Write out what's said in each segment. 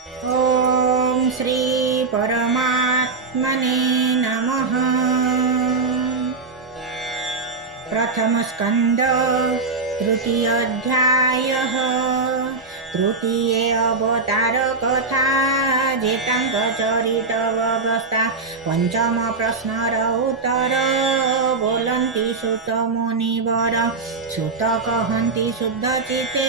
ॐ श्री परमात्मने नमः। प्रथमस्कन्द तृतीयोऽध्यायः। तृतीये अवतार कथा जेताङ्कचरितव्यवस्था। पंचम प्रश्नर उत्तर बोलन्ति सुत मुनिवर। सुत कहन्ति शुद्धचित्ते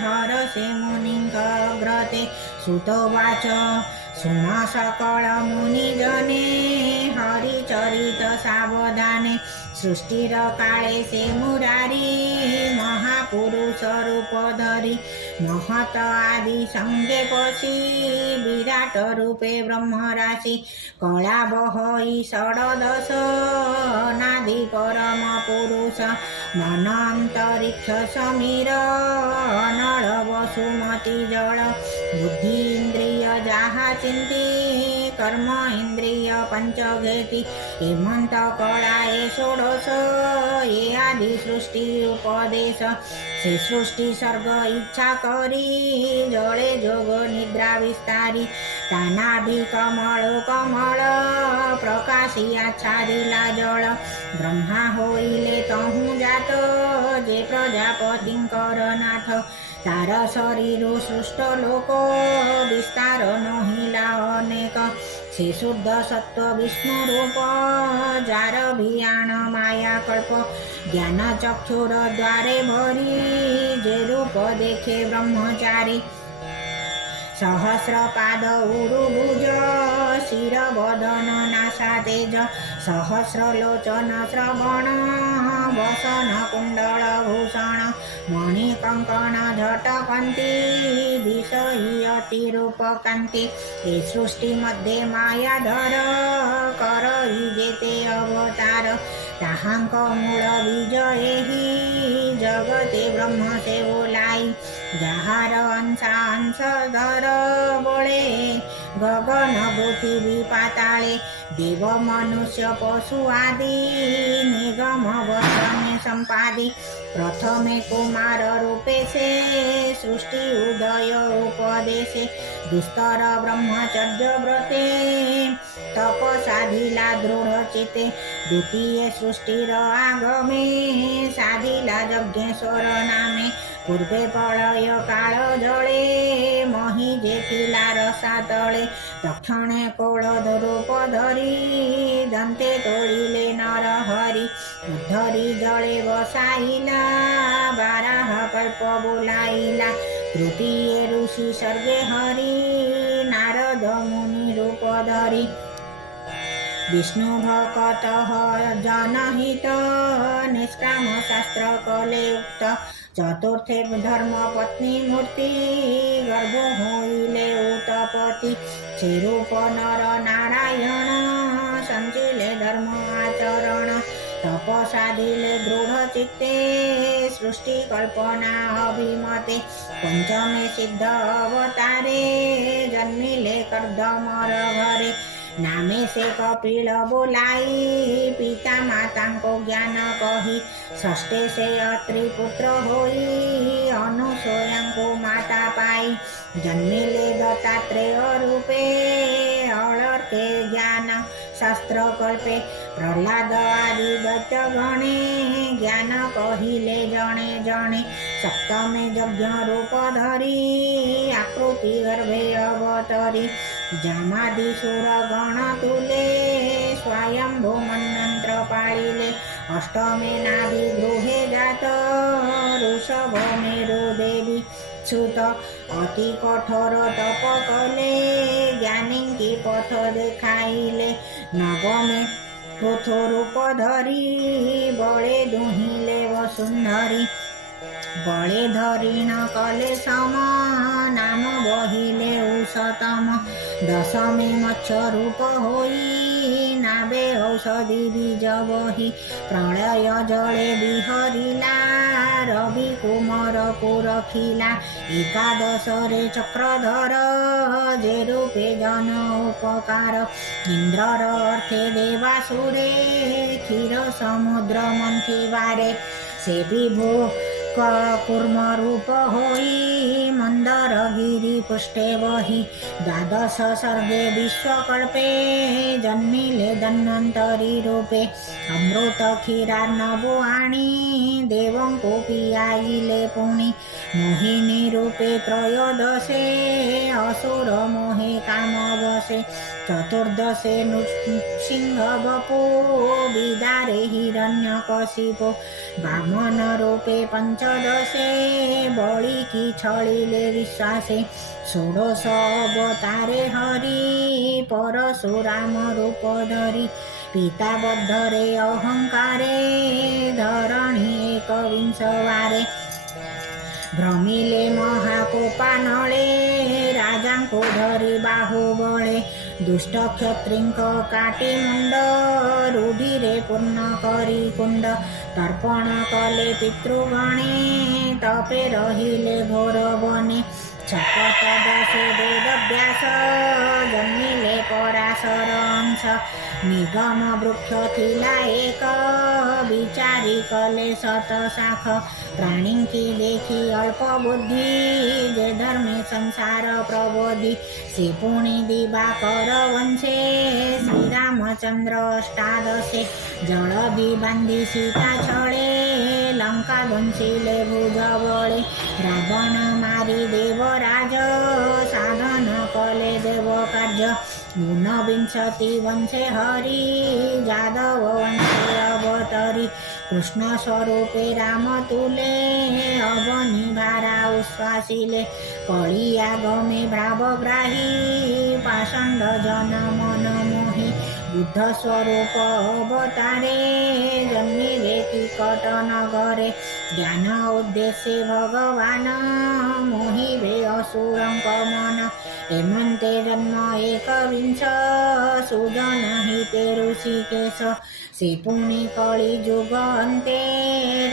हरसे मुनिङ्कग्रते। सुतोवाच शृण सकल मुनिजने हरिचरित सावधाने। सृष्टिर काले से मुरारी महापुरुष रूप धरी। महत आदि संगे पशी विराट रूपे ब्रह्मराशि। कला बहई षडदश अनादि परम पुरुष। मन अंतरिक्ष समीर अनल वसुमती जल। बुद्धि इंद्रिय जाहा चिंती कर्म इंद्रिय पंचघेति। हेमंत कला ए षोडश ये आदि सृष्टि उपदेश। से सृष्टि सर्ग इच्छा करी जले जोग निद्रा विस्तारी। तानाभि कमल कमल प्रकाशी आच्छादिला जल। ब्रह्मा होइले तहु जात जे प्रजापतिंकर नाथ। तार शरीर सृष्ट लोक विस्तार नहिला अनेक। से शुद्ध सत्व विष्णु रूप जार भियाण माया कल्प। ज्ञान चक्षुर द्वारे भरी जे रूप देखे ब्रह्मचारी। सहस्र पाद उरुभुज शिर वदन नासा तेज। सहस्र लोचन श्रवण वसन कुंडल भूषण। मणि कंकण झटकंती दिशहि अति रूप कांति। ए सृष्टि मध्ये मायाधर करई जेते अवतार। ताहांक मूल बीज एहि जगते ब्रह्म से बोलाई। जहार अंशा अंशधर बोले गगन पृथ्वी पाताले। देव मनुष्य पशु आदि निगम वचने संपादि। प्रथमे कुमार रूपे से सृष्टि उदय उपदेशे। दुस्तर ब्रह्मचर्य व्रते तप साधिला दृढ़ चिते। द्वितीय सृष्टिर आगमे साधिला यज्ञेश्वर नामे। पूर्वे प्रलय काल जले मही जेथिला रसा तले। दक्षिणे कोलद रूप धरी दंते तोड़िले नर हरि। उद्धरी जले बसाइला बारह कल्प बोलाइला। तृतीय ऋषि सर्गे हरि नारद मुनि रूप धरी। विष्णु भक्त जनहित निष्काम शास्त्र कले उक्त। चतुर्थे धर्म पत्नी मूर्ति गर्भ होइले उत्पत्ति। श्रीरूप नर नारायण संचिले धर्म आचरण। तप साधिले दृढ़ चित्ते सृष्टि कल्पना अभिमते। पंचमे सिद्ध अवतारे जन्मिले कर्दमर घरे। नामे से कपिल बोलाई पिता माता को ज्ञान कही। षष्ठे से अत्रि पुत्र होई अनुसूया को माता पाई। जन्मिले दत्तात्रेय रूपे अलर्के ज्ञान शास्त्र कल्पे। प्रहलाद आदि दैत्य गणे ज्ञान कहिले जणे जणे। सप्तमे यज्ञ रूप धरी आकृति गर्भे अवतरी। जमादिसुर गण तुले स्वयंभू मन्त्र पाळिले। अष्टमे नाभि गृहे जात ऋषभ मेरु देवी छूत। अति कठोर तप कले ज्ञानिकी पथ देखाइले। नवमे पृथु रूप धरी बळे दुहिले वसुंधरी। बळे धरी न कले सम नाम बहिले उषतम। दशमे मत्स्य रूप होई नावे औषधि बीज बही। प्रलय जले बिहरिला रवि कुमार को रखिला। एकादश रे चक्रधर जे रूपे जन उपकार। इंद्रर अर्थे देवासुरे क्षीर समुद्र मंथी बारे। से विभो कूर्म रूप होई मंदर गिरी पुष्टे वही द्वादश सर्गे विश्वकल्पे जन्मिले धन्वंतरी रूपे अमृत क्षीरार्णवो आणी देवंको पियायिले पुणी मोहिनी रूपे त्रयोदशे असुर मोहे काम वसे चतुर्दशे नृसिंह बपो विदारे हिरण्यकशिपो वामन रूपे पंचदशे बळी की छळिले विश्वासे षोडश अवतारे हरि परशुराम रूप धरी पिता बद्धरे अहंकारे धरणी एकविंशवारे भ्रमिले महाकोपानळे राजांको धरी बाहुबळे दुष्ट क्षत्रिंक काटी मुंड रुधिरे पूर्ण करी कुंड तर्पण कले पितृगणे तपे रहिले घोर बने सप्तदशे वेदव्यास जन्मिले पराशर अंश निगम वृक्ष थिला एक विचारी कले शत शाख प्राणींकी देखी अल्प बुद्धि जे धर्मे संसार प्रबोधी श्री पुणी दिवाकर वंशे श्रीरामचंद्र अष्टादशे जलधि बांधी सीता छळे लंका ध्वंसिले भुजबळे रावण मारी देवराज साधन कले देव कार्य ऊनविंशति वंशे हरि जादव वंशे अवतरी कृष्ण स्वरूपे राम तुले अवनी भारा उश्वासिले कलियागमे भ्रावग्राही पाषण्ड जन मन मोहि बुद्ध स्वरूप अवतारे जन्मिले किकट नगरे ज्ञान उद्देश्ये भगवान मोहिबे असुरंक मन हेमंते जन्म एकविंश सुजन हिते ऋषिकेश श्रीपुणी कଳି जुग अन्ते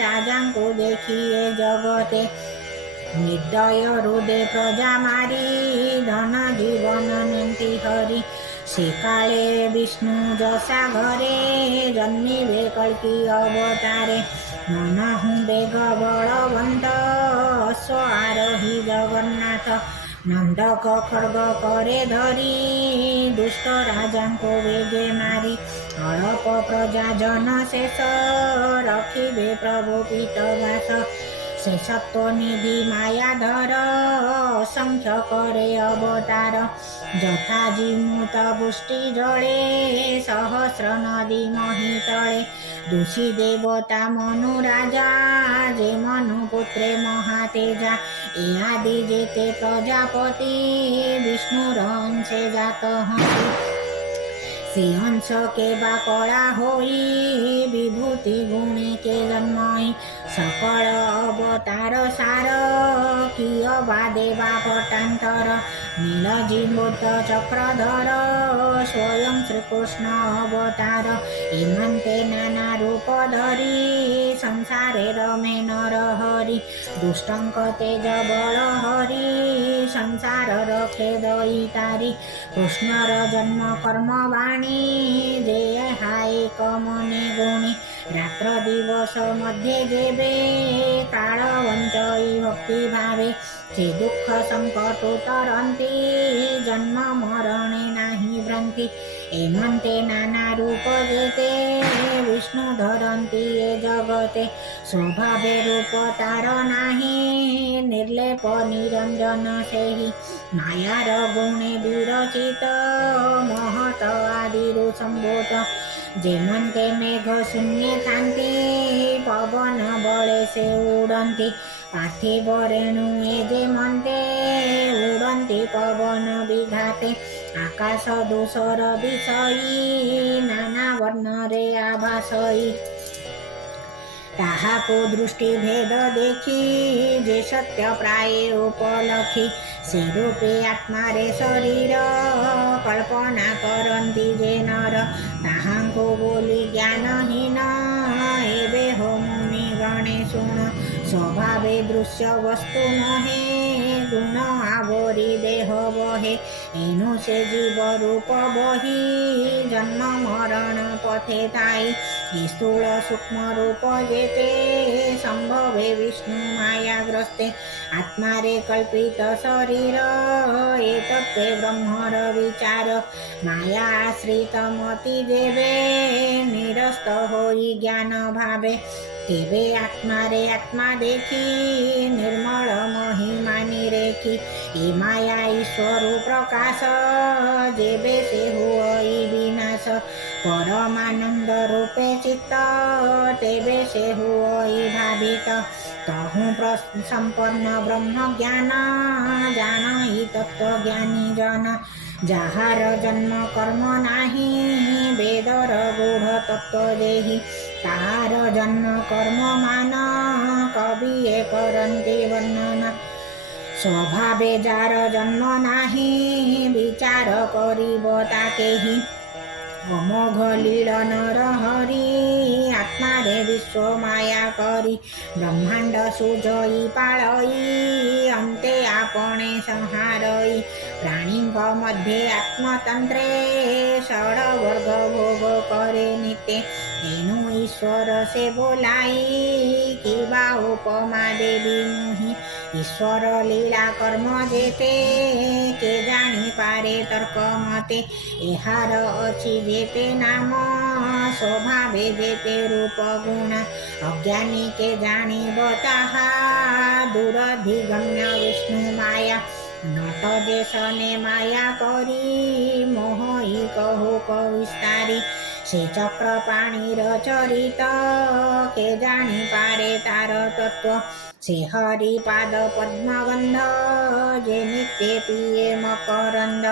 राजांको देखिए जगते निर्दय हृदय प्रजा मारी धन जीवन निंती हरि से काले विष्णु जसा घरे जन्मिले कल्की अवतारे ननहु बेग बलवंत अश्व आरोही जगन्नाथ नंदक खड्ग करे धरी दुष्ट राजांको वेगे मारी अळप प्रजा जन शेष रखिबे प्रभु पीतवास शेषत्व निधि मायाधर असंख्य करे अवतार जथा जिमुत पुष्टि जळे सहस्र नदी महितळे ऋषि देवता मनु राजा जे मनु पुत्रे महातेजा ए आदि जेते प्रजापति विष्णुर अंशे जात हंसी से अंश के बा कला होई विभूति गुणे के जन्मई सकल अवतार सार किय बा देवा पटांतर नीलजिमूर्त चक्रधर स्वयं श्रीकृष्ण अवतार हेमंते नाना रूप धरी संसारे रमे नर हरि दुष्टंक तेज बल हरि संसार रखे दैतारी कृष्णर जन्म कर्म वाणी जे हाय कमने गुणी रात्र दिवस मध्ये जेबे काळ वंचई भक्ति भावे जे दुःख संकट उतरंती जन्म मरणे नाही भ्रांती हेमंते नाना रूप जेते विष्णु धरंती ये जगते स्वभावे रूप तार नाही निर्लेप निरंजन सेहि मायार गुणे विरचित महत आदिरु संभूत जेमंते मेघ शून्य थांती पवन बळे से उडंती पार्थिव रेणु जेमंते उडंती पवन विघाते आकाश धूसर विषयी नाना वर्ण रे आभासई ताहाको दृष्टि भेद देखी जे सत्य प्राये उपलखी से रूपे आत्मा रे शरीर कल्पना करंती जे नर ताहाको बोली ज्ञानहीन एबे हो मुनि गणे शुण स्वभावे दृश्य वस्तु नहे गुण आवरी देह बहे एनु से जीव रूप बही जन्म मरण पथे थाई એ સ્થૂળ સૂક્ષ્મ રૂપ જે તે સંભવે વિષ્ણુ માયાગ્રસ્તે આત્મા રે કલ્પિત શરીર એ તત્વે બ્રહ્મર વિચાર માયા આશ્રિત મતિ જેવે નિરસ્ત હોઈ જ્ઞાન ભાવે તેવે આત્મા રે આત્મા દેખી નિર્મળ મહિમાની રેખી એ માયા ઈશ્વરુ પ્રકાશ જે બેસે હોય વિનાશ પરમાનંદ રૂપે ચિત્ત તે બેસે હોય ભાવિત તહું સંપન્ન બ્રહ્મ જ્ઞાન જાણઈ તત્વ જ્ઞાની જન જાહાર જન્મ કર્મ નાહી બેદર ગૂઢ તત્વ દેહી તાર જન્મ કર્મ માન કવિએ કરંતી વર્ણન સ્વભાવે જાર જન્મ નાહી વિચાર કરી બતા કેહી અમોઘ લીલ નર હરી આત્મા રે વિશ્વ માયા કરી બ્રહ્માંડ સુજઈ પાળઈ અંતે આપણે સંહારઈ પ્રાણીંગ મધ્યે આત્મતંત્રે ષડ વર્ગ ભોગ કરે નિત્ય એનું ઈશ્વર સે બોલાઈ કેવા ઉપમા દેવી મુહી ઈશ્વર લીલા કર્મ જે તે કે જાણી પારે તર્ક મતે એહાર અછી જે તે નામ સ્વભાવે જે તે રૂપ ગુણ અજ્ઞાની કે જાણી બતાહા દુરધિગમ્ય વિષ્ણુ માયા નટ દેશને માયા કરી મોહી કહો વિસ્તારી સે ચક્ર પાણી રચરિત કે જાણી પારે તાર તત્વ સે હરિપાદ પદ્મગંધ જે નિત્ય પિયે મકરંદ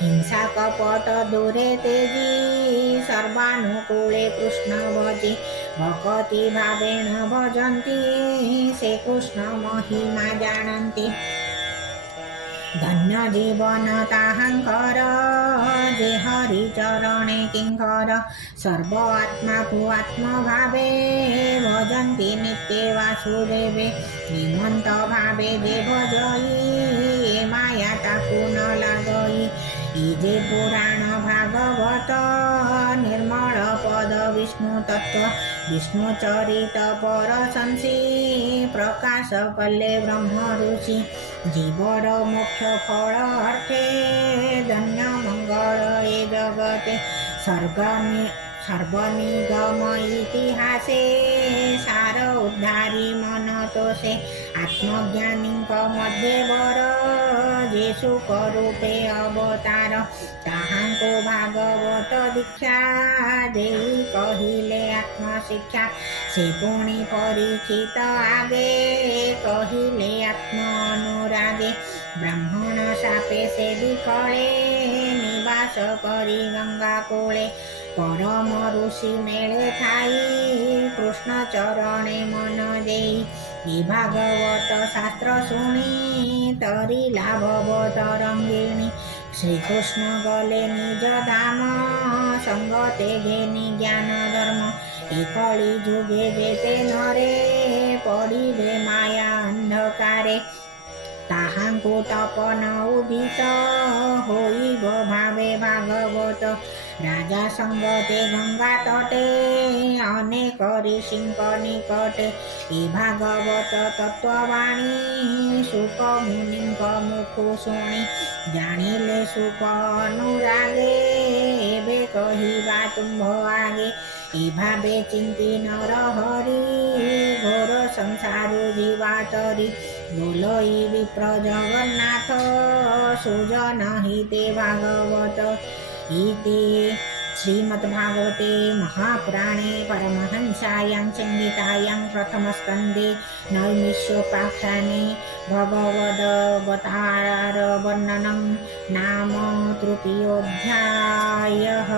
હિંસા કપટ દૂરે તેજી સર્વાનુકૂળે કૃષ્ણ ભજી ભક્તિ ભાવેણ ભજંતી સે કૃષ્ણ મહિમા જાણંતી ધન્ય જીવન તાહંકર જે હરિચરણે કિંકર સર્વ આત્મા ભૂઆત્મ ભાવે ભજંતી નિત્ય વાસુદેવે શ્રીમંત ભાવે જે ભજઈ એ માયા તાકુ ન લાગઈ એ જે પુરાણ ભાગવત નિર્મળ પદ વિષ્ણુ તત્વ વિષ્ણુ ચરિત પર સંસી પ્રકાશ કલે બ્રહ્મ ઋષિ જીવર મુખ્ય ફળ અર્થે ધન્ય મંગળ એ જગતે સર્વનિગમ ઇતિહાસે સાર ઉદ્ધારી મન તોષે આત્મજ્ઞાનિક મધ્ય બર જે સુખ રૂપે અવતાર તાહાંકો ભાગવત દીક્ષા દેવી કहिले આત્મશિક્ષા સે પુણી પરીક્ષિત આગે કहिले આત્મ અનુરાગે બ્રાહ્મણ સાપે સે વિકળે નિવાસ કરી ગંગા કોળે પરમ ઋષિ મેળે થાય કૃષ્ણ ચરણે મન દેઈ એ ભાગવત શાસ્ત્ર સુણી તરી લાભ તરંગીણી શ્રી કૃષ્ણ ગલે નિજ ધામ સંગતે ઘેની જ્ઞાન ધર્મ એ કળી જુગે જે તે નરે પડી રે માયા અંધકારે તાહાંકુ તપન ઉદિત હોઈ ભાવે ભાગવત રાજા સંગતે ગંગા તટે અનેક ઋષિંક નિકટે એ ભાગવત તત્વવાણી સુખ મુનિંક મુખુ સુણી જાણી લે સુખ અનુરાગે એવે કહિવા તુંભ આગે એ ભાવે ચિંતી નર હરી ઘોર સંસારુ જીવાતરી બોલો ઈ વિપ્ર જગન્નાથ સુજન હિતે ભાગવત ઇતિ શ્રીમદ્ભાગવતે મહાપુરાણે પરમહંસાયાં સંહિતાયાં પ્રથમસ્કંદે નૈમિષોપાખ્યાને ભગવદવતાર વર્ણનં નામ તૃતીયોऽધ્યાયઃ।